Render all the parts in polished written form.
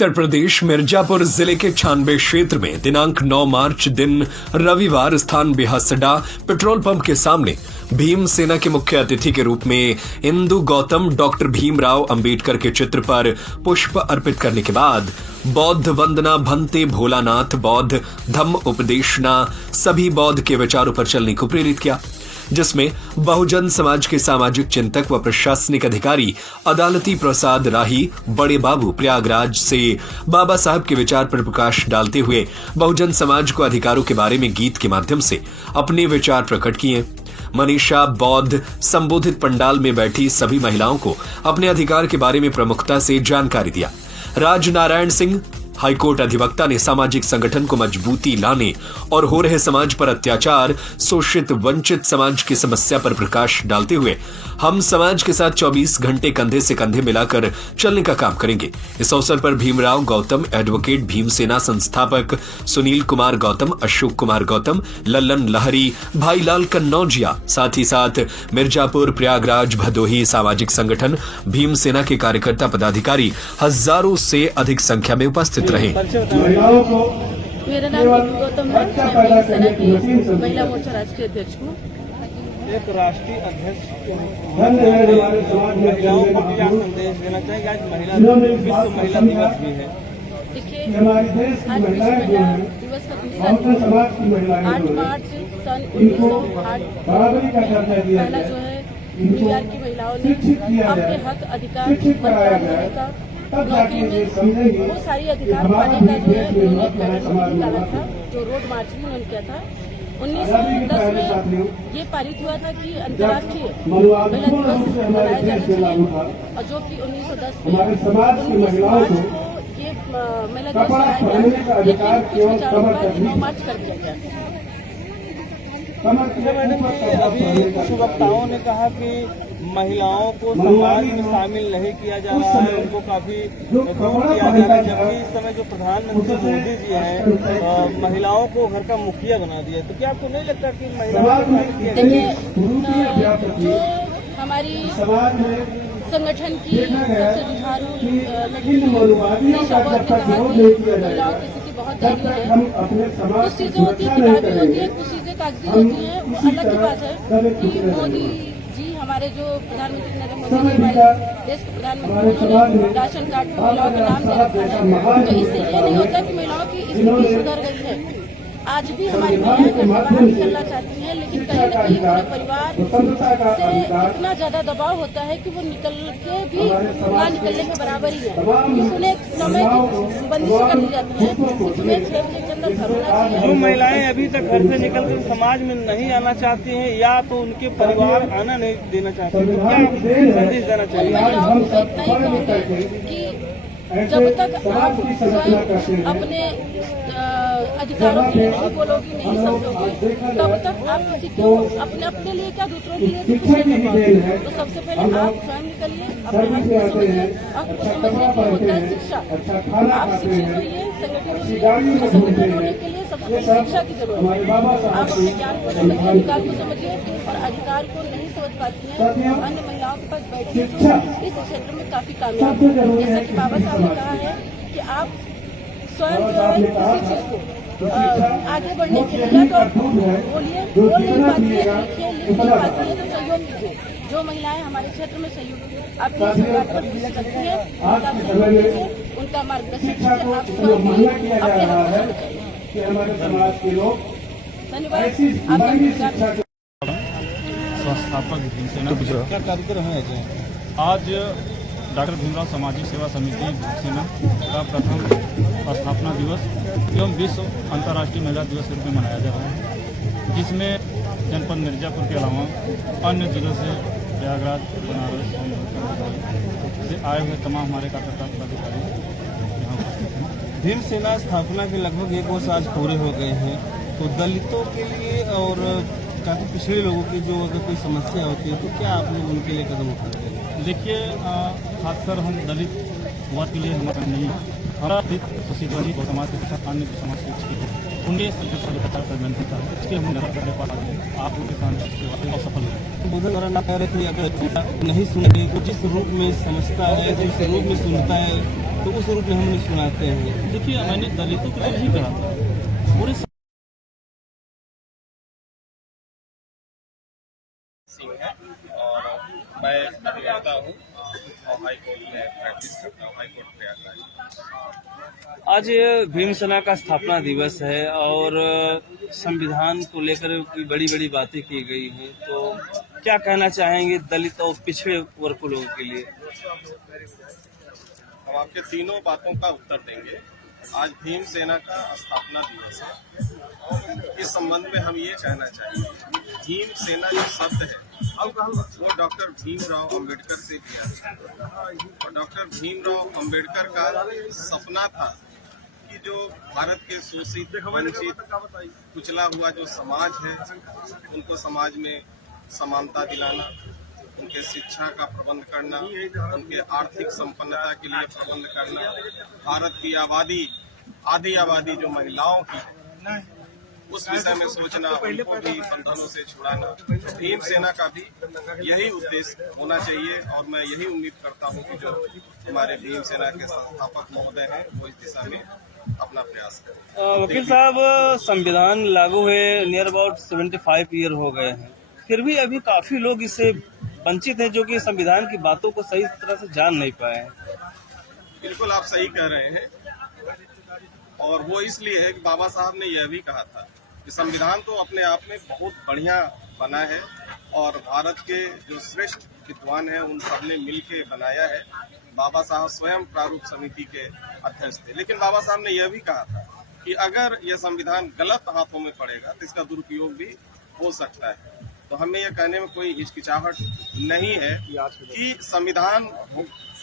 उत्तर प्रदेश मिर्जापुर जिले के छानबे क्षेत्र में दिनांक 9 मार्च दिन रविवार स्थान बिहासडा पेट्रोल पंप के सामने भीम सेना के मुख्य अतिथि के रूप में इंदु गौतम डॉक्टर भीमराव अंबेडकर के चित्र पर पुष्प अर्पित करने के बाद बौद्ध वंदना भंते भोलानाथ बौद्ध धम्म उपदेशना सभी बौद्ध के विचारों पर चलने को प्रेरित किया, जिसमें बहुजन समाज के सामाजिक चिंतक व प्रशासनिक अधिकारी अदालती प्रसाद राही बड़े बाबू प्रयागराज से बाबा साहब के विचार पर प्रकाश डालते हुए बहुजन समाज को अधिकारों के बारे में गीत के माध्यम से अपने विचार प्रकट किए। मनीषा बौद्ध संबोधित पंडाल में बैठी सभी महिलाओं को अपने अधिकार के बारे में प्रमुखता से जानकारी दिया। राज नारायण सिंह हाईकोर्ट अधिवक्ता ने सामाजिक संगठन को मजबूती लाने और हो रहे समाज पर अत्याचार, शोषित वंचित समाज की समस्या पर प्रकाश डालते हुए हम समाज के साथ 24 घंटे कंधे से कंधे मिलाकर चलने का काम करेंगे। इस अवसर पर भीमराव गौतम, एडवोकेट भीम सेना संस्थापक सुनील कुमार गौतम, अशोक कुमार गौतम, लल्लन लहरी, भाईलाल कन्नौजिया, साथ ही साथ मिर्जापुर, प्रयागराज, भदोही सामाजिक संगठन भीम सेना के कार्यकर्ता पदाधिकारी हजारों से अधिक संख्या में उपस्थित रहे। मेरा नाम गौतम है, मैं सेना की महिला मोर्चा राष्ट्रीय अध्यक्ष हूँ। एक राष्ट्रीय अध्यक्ष महिलाओं को क्या संदेश देना चाहिए? आज विश्व महिला दिवस भी है। देखिए, आज विश्व महिला दिवस का दूसरा दिन 8 मार्च सन 1908 पहला जो है न्यूयॉर्क की महिलाओं ने अपने हक अधिकार करने का नौकरी में वो सारी अधिकार पाने का जो है उन्होंने निकाला था, जो रोड मार्च में उन्होंने किया था। 1910 में ये पारित हुआ था कि अंतर्राष्ट्रीय महिला दिवस मनाया जाना चाहिए, और जो कि 1910 में 19 मार्च को ये महिला दिवस मनाया गया, लेकिन कुछ विचारों पर 9 मार्च कर दिया गया। मैडम, अभी कुछ वक्ताओं ने कहा कि महिलाओं को समाज में शामिल नहीं किया जा रहा है, उनको काफी दूर किया जा रहा है, जबकि इस समय जो प्रधानमंत्री मोदी जी हैं महिलाओं को घर का मुखिया बना दिया। तो क्या आपको नहीं लगता कि महिलाओं जो हमारी संगठन की सबसे जुझारू महिलाओं की स्थिति बहुत दयनीय है। कुछ चीजें होती है किताबी होती है, कुछ चीजें कागजी होती है। वो अलग की बात है कि मोदी जी हमारे जो प्रधानमंत्री नरेंद्र मोदी जी हमारे देश के प्रधानमंत्री, उन्होंने राशन कार्ड में महिलाओं का नाम दे रखा है, तो इससे ये नहीं होता कि महिलाओं की स्थिति सुधर गई है। आज भी हमारी महिलाएं घर से बाहर निकलना चाहती हैं, लेकिन कहीं न कहीं पूरे परिवार से इतना ज्यादा दबाव होता है कि वो निकल के भी ना निकलने के बराबर ही है। उन्हें एक समय की बंदिश कर दी जाती है, उसमें 6 बजे के अंदर घर होना चाहिए। जो महिलाएं अभी तक घर से निकलकर समाज में नहीं आना चाहती हैं या तो उनके परिवार आना नहीं देना चाहते हैं, तो क्या संदेश देना चाहिए? महिलाओं को इतना ही कहूँगी कि जब तक आप स्वयं अपने अधिकारों के लिए नहीं बोलोगी, नहीं समझोगी, तब तक आप किसी को अपने लिए क्या दूसरों के लिए कुछ नहीं कर पाओगे। तो सबसे पहले आप स्वयं निकलिए, अपने हक को समझिए, हक को समझने की होता है शिक्षा। आप शिक्षित होइए, संगठन होने के लिए सबसे पहले शिक्षा की जरूरत है। आप अपने ज्ञान को समझिए, अधिकार को समझिए, और अधिकार को नहीं समझ पाती हैं अन्य महिलाओं के पास बैठिए जो इस क्षेत्र में काफी कामयाब है। जैसा कि बाबा साहब ने कहा है कि आप स्वयं जो है किसी चीज को आगे बढ़ने के लिए तो बोलिए, बोल नहीं पाती है, लिखिए, लिख नहीं पाती है, तो सहयोग कीजिए। जो महिलाएं हमारे क्षेत्र में सहयोग आपकी सरकार पर मिल सकती है, उनका सहयोग कीजिए, उनका मार्गदर्शन कीजिए, आप स्वयं भी अपने हक को धन्यवाद। संस्थापक भीम सेना क्या कार्यक्रम है आज डॉक्टर भीमराव सामाजिक सेवा समिति भीम सेना का प्रथम स्थापना दिवस एवं विश्व अंतर्राष्ट्रीय महिला दिवस के रूप में मनाया जा रहा है, जिसमें जनपद मिर्जापुर के अलावा अन्य जिलों से प्रयागराज, बनारस से आए हुए तमाम हमारे कार्यकर्ता पदाधिकारी यहाँ उपस्थित हैं। भीम सेना स्थापना के लगभग 1 वर्ष आज पूरे हो गए हैं, तो दलितों के लिए और काफ़ी पिछड़े लोगों की जो अगर कोई समस्या होती है तो क्या आप लोग उनके लिए कदम उठाते हैं? देखिए, खासकर हम दलित वर्ग के लिए हमारा नहीं, हमारा शोषित वर्ग समाज के साथ अन्य समाज के उनके इसके हम नजर करने पा रहे हैं, आप उनके साथ असफल हुए। बुधन द्वारा ना कह रहे थे अगर नहीं सुनेंगे तो जिस रूप में समझता है, जिस रूप में सुनता है तो उस रूप में हम लोग सुनाते हैं। देखिए, मैंने दलितों के लिए नहीं कहा था, पूरे सिंह है और मैं अभियंता हूँ और हाई कोर्ट में प्रैक्टिस करता हूँ, हाई कोर्ट प्रयागराज। आज भीम सेना का स्थापना दिवस है और संविधान को लेकर बड़ी बड़ी बातें की गई हैं, तो क्या कहना चाहेंगे दलित और पिछड़े वर्ग के लोगों के लिए? हम आपके तीनों बातों का उत्तर देंगे। आज भीम सेना का स्थापना दिवस है। इस संबंध में हम ये कहना चाहिए, भीम सेना जो शब्द है वो डॉक्टर भीमराव अंबेडकर से दिया और डॉक्टर भीमराव अंबेडकर का सपना था कि जो भारत के शोषित, वंचित, कुचला हुआ जो समाज है उनको समाज में समानता दिलाना, उनके शिक्षा का प्रबंध करना, उनके आर्थिक संपन्नता के लिए प्रबंध करना, भारत की आबादी, आधी आबादी जो महिलाओं की है उस विषय में सोचना, उनको भी बंधनों से छुड़ाना। भीम सेना का भी यही उद्देश्य होना चाहिए और मैं यही उम्मीद करता हूं कि जो हमारे भीम सेना के संस्थापक महोदय हैं वो इस दिशा में अपना प्रयास करें। वकील साहब, संविधान लागू हुए नियर अबाउट 75 ईयर हो गए हैं, फिर भी अभी काफी लोग इससे वंचित हैं जो कि संविधान की बातों को सही तरह से जान नहीं पाए हैं। बिल्कुल आप सही कह रहे हैं और वो इसलिए है कि बाबा साहब ने यह भी कहा था कि संविधान तो अपने आप में बहुत बढ़िया बना है और भारत के जो श्रेष्ठ विद्वान हैं उन सब ने मिलकर बनाया है। बाबा साहब स्वयं प्रारूप समिति के अध्यक्ष थे, लेकिन बाबा साहब ने यह भी कहा था कि अगर यह संविधान गलत हाथों में पड़ेगा तो इसका दुरुपयोग भी हो सकता है। तो हमें यह कहने में कोई हिचकिचाहट नहीं है कि संविधान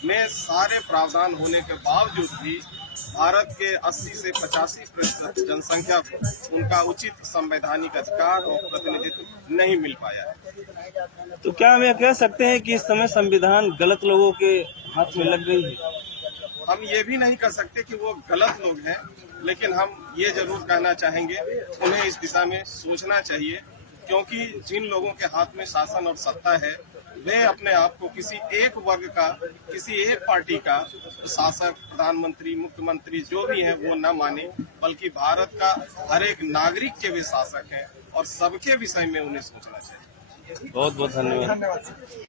में सारे प्रावधान होने के बावजूद भी भारत के 80 से 85% जनसंख्या को उनका उचित संवैधानिक अधिकार और प्रतिनिधित्व नहीं मिल पाया है। तो क्या हम यह कह सकते हैं कि इस समय संविधान गलत लोगों के हाथ में लग गई है? हम ये भी नहीं कह सकते कि वो गलत लोग हैं, लेकिन हम ये जरूर कहना चाहेंगे उन्हें इस दिशा में सोचना चाहिए, क्योंकि जिन लोगों के हाथ में शासन और सत्ता है वे अपने आप को किसी एक वर्ग का, किसी एक पार्टी का शासक, प्रधानमंत्री, मुख्यमंत्री जो भी हैं वो न माने, बल्कि भारत का हर एक नागरिक के भी शासक हैं और सबके विषय में उन्हें सोचना चाहिए। बहुत बहुत धन्यवाद।